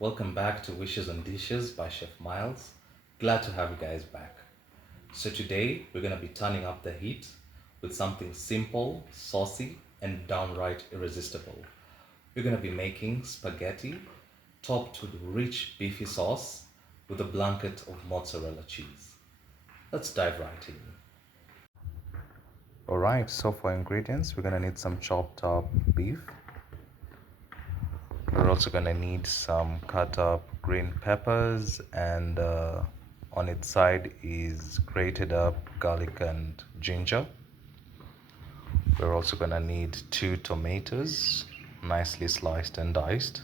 Welcome back to Wishes and Dishes by Chef Miles. Glad to have you guys back. So today we're going to be turning up the heat with something simple, saucy, and downright irresistible. We're going to be making spaghetti topped with rich beefy sauce with a blanket of mozzarella cheese. Let's dive right in. Alright, so for ingredients, we're going to need some chopped up beef. We're also going to need some cut up green peppers, and on its side is grated up garlic and ginger. We're also going to need 2 tomatoes, nicely sliced and diced.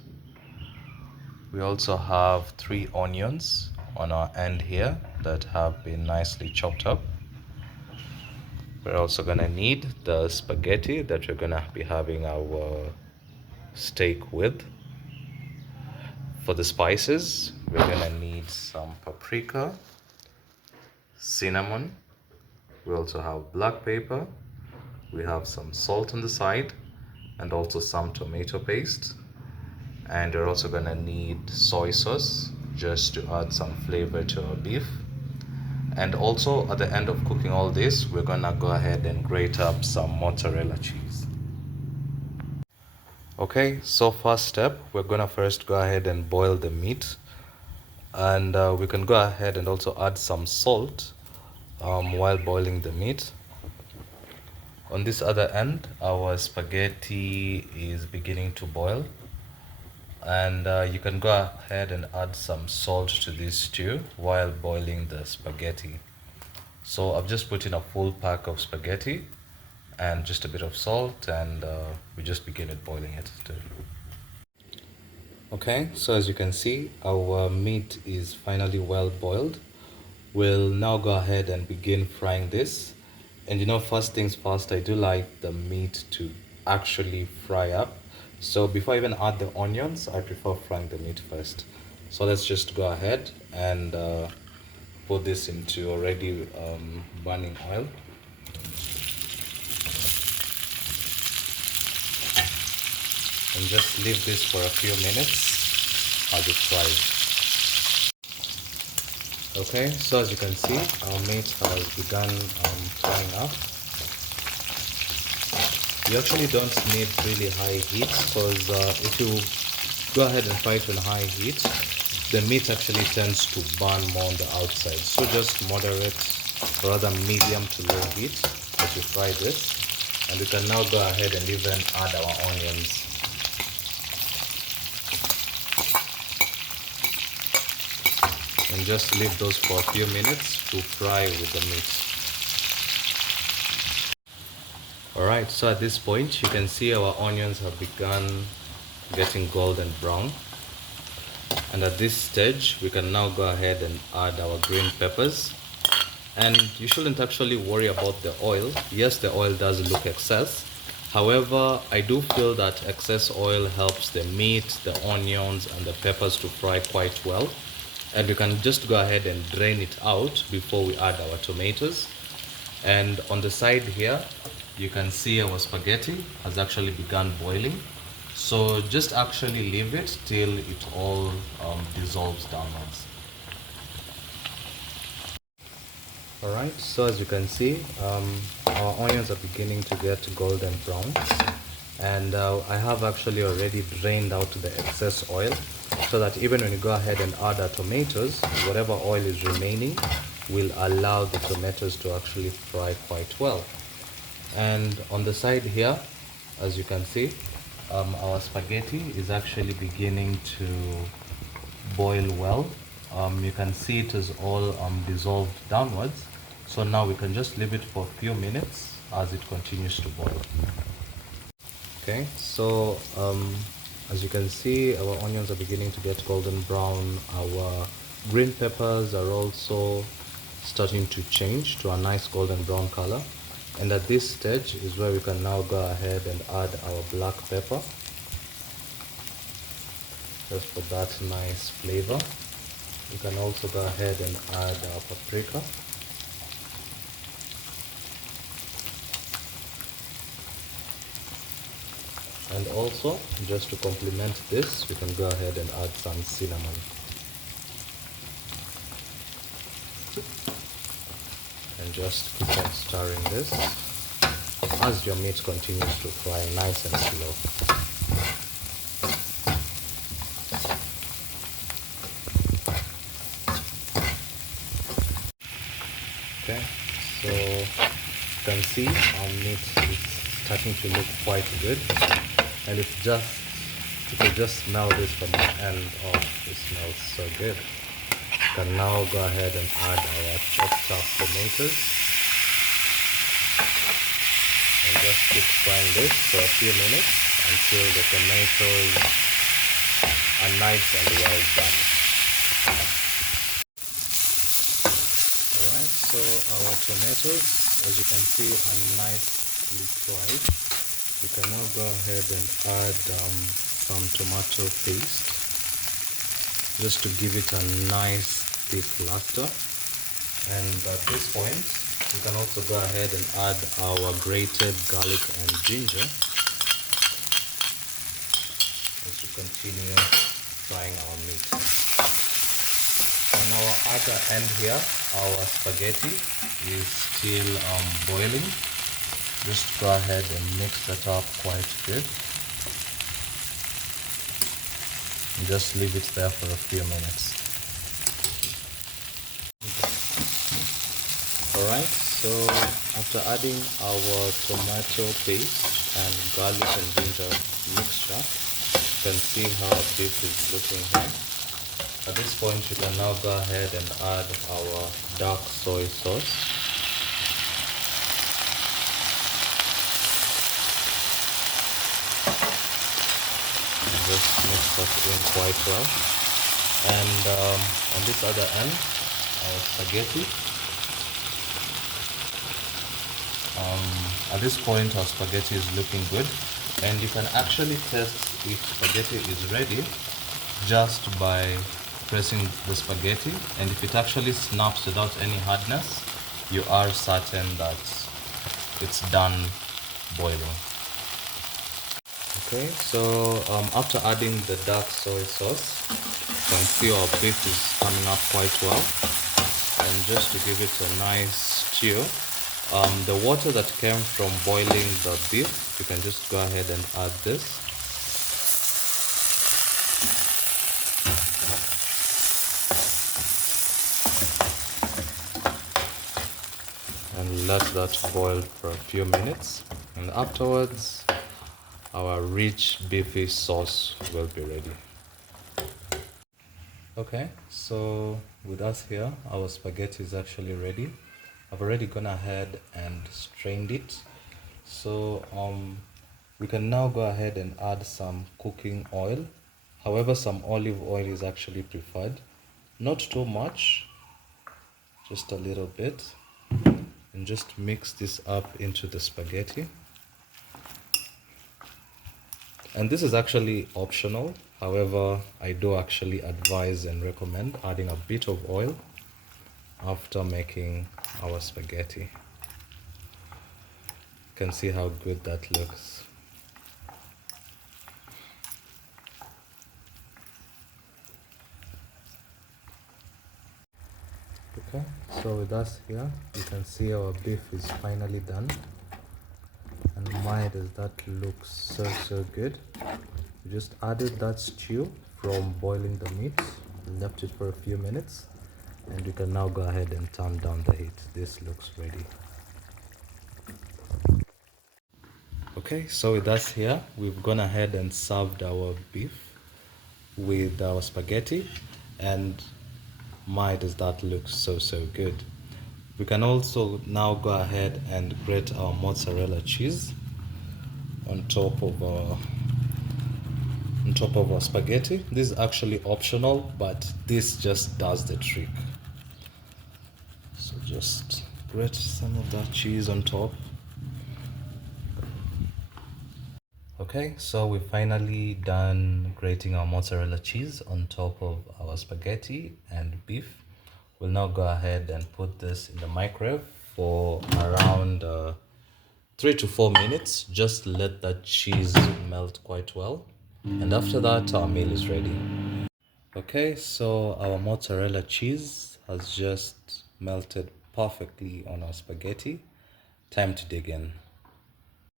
We also have 3 onions on our end here that have been nicely chopped up. We're also going to need the spaghetti that we're going to be having our steak with. For the spices, we're gonna need some paprika, cinnamon. We also have black pepper. We have some salt on the side and also some tomato paste. And we're also gonna need soy sauce just to add some flavor to our beef. And also at the end of cooking all this, we're gonna go ahead and grate up some mozzarella cheese. Okay, so first step, we're gonna first go ahead and boil the meat, and we can go ahead and also add some salt while boiling the meat. On this other end, our spaghetti is beginning to boil, and you can go ahead and add some salt to this stew while boiling the spaghetti. So I've just put in a full pack of spaghetti and just a bit of salt, and we just begin at boiling it too. Okay, so as you can see, our meat is finally well boiled. We'll now go ahead and begin frying this. And first things first, I do like the meat to actually fry up. So before I even add the onions, I prefer frying the meat first. So let's just go ahead and put this into already burning oil. And just leave this for a few minutes as it fries. Okay, so as you can see, our meat has begun frying up. You actually don't need really high heat, because if you go ahead and fry it on high heat, the meat actually tends to burn more on the outside. So just moderate, or rather medium to low heat as you fry this. And we can now go ahead and even add our onions. And just leave those for a few minutes to fry with the meat. Alright, so at this point you can see our onions have begun getting golden brown. And at this stage we can now go ahead and add our green peppers. And you shouldn't actually worry about the oil. Yes, the oil does look excess. However, I do feel that excess oil helps the meat, the onions and the peppers to fry quite well. And we can just go ahead and drain it out before we add our tomatoes. And on the side here, you can see our spaghetti has actually begun boiling. So just actually leave it till it all dissolves downwards. Alright, so as you can see, our onions are beginning to get golden brown. And I have actually already drained out the excess oil, so that even when you go ahead and add our tomatoes, whatever oil is remaining will allow the tomatoes to actually fry quite well. And on the side here, as you can see, our spaghetti is actually beginning to boil well. You can see it is all dissolved downwards. So now we can just leave it for a few minutes as it continues to boil. Okay, so as you can see, our onions are beginning to get golden brown. Our green peppers are also starting to change to a nice golden brown color. And at this stage is where we can now go ahead and add our black pepper, just for that nice flavor. You can also go ahead and add our paprika. And also, just to complement this, we can go ahead and add some cinnamon. And just keep on stirring this as your meat continues to fry nice and slow. Okay, so you can see our meat is starting to look quite good, and it's just, you can just smell this from the end. Oh, it smells so good. You can now go ahead and add our chopped up tomatoes and just keep frying this for a few minutes until the tomatoes are nice and well done. Alright, so our tomatoes, as you can see, are nicely fried. We can now go ahead and add some tomato paste just to give it a nice thick luster. And at this point, we can also go ahead and add our grated garlic and ginger as we continue frying our meat. On our other end here, our spaghetti is still boiling. Just go ahead and mix that up quite good. And just leave it there for a few minutes. Alright, so after adding our tomato paste and garlic and ginger mixture, you can see how our beef is looking here. At this point, you can now go ahead and add our dark soy sauce. Just mix that in quite well. And on this other end, our spaghetti. At this point, our spaghetti is looking good, and you can actually test if spaghetti is ready just by pressing the spaghetti, and if it actually snaps without any hardness, you are certain that it's done boiling. Okay, so after adding the dark soy sauce, you can see our beef is coming up quite well. And just to give it a nice stew, the water that came from boiling the beef, you can just go ahead and add this. And let that boil for a few minutes, and afterwards our rich beefy sauce will be ready. Okay, so with us here, our spaghetti is actually ready. I've already gone ahead and strained it. So we can now go ahead and add some cooking oil. However, some olive oil is actually preferred. Not too much, just a little bit. And just mix this up into the spaghetti. And this is actually optional. However, I do actually advise and recommend adding a bit of oil after making our spaghetti. You can see how good that looks. Okay, so with us here, you can see our beef is finally done. And my, does that look so good. We just added that stew from boiling the meat, left it for a few minutes, and you can now go ahead and turn down the heat. This looks ready. Okay, so with us here, we've gone ahead and served our beef with our spaghetti, and my, does that look so good. We can also now go ahead and grate our mozzarella cheese on top of our spaghetti. This is actually optional, but this just does the trick. So just grate some of that cheese on top. Okay, so we're finally done grating our mozzarella cheese on top of our spaghetti and beef. We'll now go ahead and put this in the microwave for around 3 to 4 minutes. Just let that cheese melt quite well. And after that, our meal is ready. Okay, so our mozzarella cheese has just melted perfectly on our spaghetti. Time to dig in.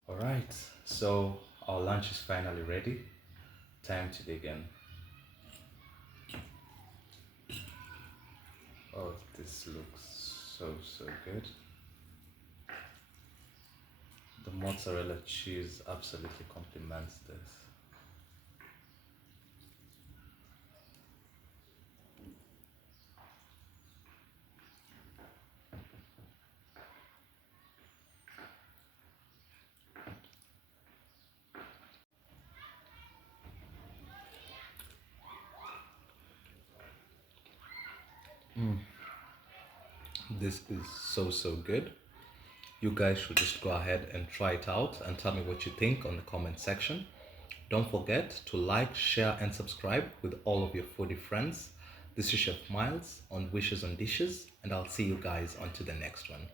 All right, so our lunch is finally ready. Time to dig in. Oh, this looks so good. The mozzarella cheese absolutely complements this. This is so good. You guys should just go ahead and try it out and tell me what you think on the comment section. Don't forget to like, share, and subscribe with all of your foodie friends. This is Chef Miles on Wishes on Dishes, and I'll see you guys on to the next one.